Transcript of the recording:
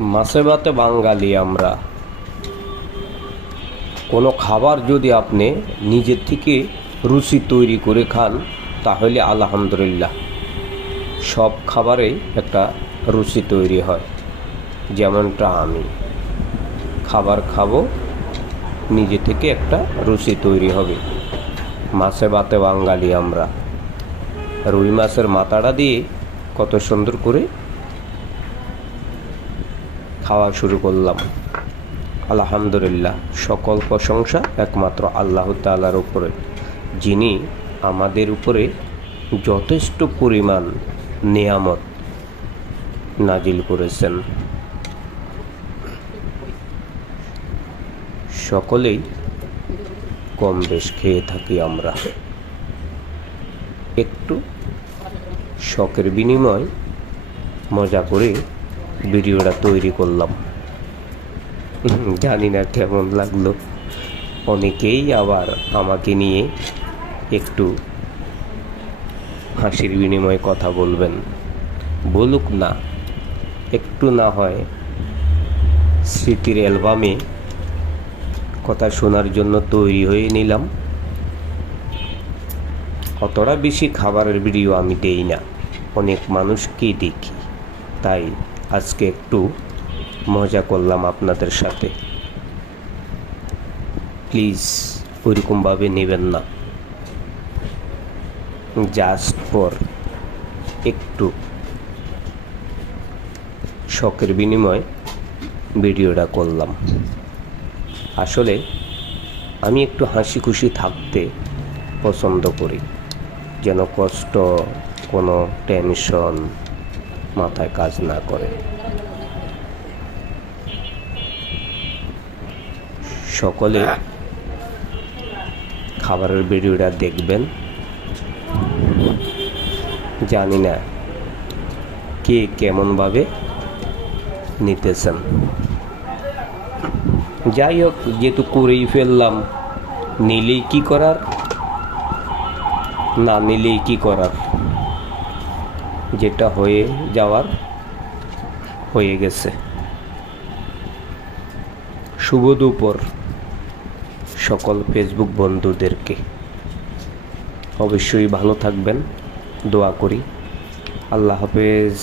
মাছে ভাতে বাঙালি আমরা। কোনো খাবার যদি আপনি নিজের থেকে রুচি তৈরি করে খান তাহলে আলহামদুলিল্লাহ, সব খাবারেই একটা রুচি তৈরি হয়। যেমনটা আমি খাবার খাবো, নিজে থেকে একটা রুচি তৈরি হবে। মাছে ভাতে বাঙালি আমরা। রুই মাছের মাথাটা দিয়ে কত সুন্দর করে খাওয়া শুরু করলাম। আলহামদুলিল্লাহ, সকল প্রশংসা একমাত্র আল্লাহ তাআলার উপরে, যিনি আমাদের উপরে যথেষ্ট পরিমাণ নেয়ামত নাজিল করেছেন। সকলেই কম বেশ খেয়ে থাকি আমরা। একটু শখের বিনিময় মজা করে ভিডিওটা তৈরি করলাম। জানি না কেমন লাগলো। অনেকেই আবার আমাকে নিয়ে একটু হাসির বিনিময়ে কথা বলবেন। বলুক না, একটু না হয় স্মৃতির অ্যালবামে কথা শোনার জন্য তৈরি হয়ে নিলাম। অতটা বেশি খাবারের ভিডিও আমি দেই না, অনেক মানুষকেই দেখি, তাই আজকে একটু মজা করলাম আপনাদের সাথে। প্লিজ ওইরকমভাবে নেবেন না, জাস্ট ফর একটু শখের বিনিময়ে ভিডিওটা করলাম। আসলে আমি একটু হাসি খুশি থাকতে পছন্দ করি, যেন কষ্ট, কোনো টেনশন মাথায় কাজ না করে। সকলে খাবারের ভিডিওটা দেখবেন। জানি না কে কেমনভাবে নিতেছেন। যাই হোক, যেহেতু করেই ফেললাম, নিলেই কি করার, না নিলেই কি করার। যেটা হয়ে যাওয়ার হয়ে গেছে। শুভ দুপুর সকল ফেসবুক বন্ধুদেরকে। অবশ্যই ভালো থাকবেন, দোয়া করি। আল্লাহ হাফেজ।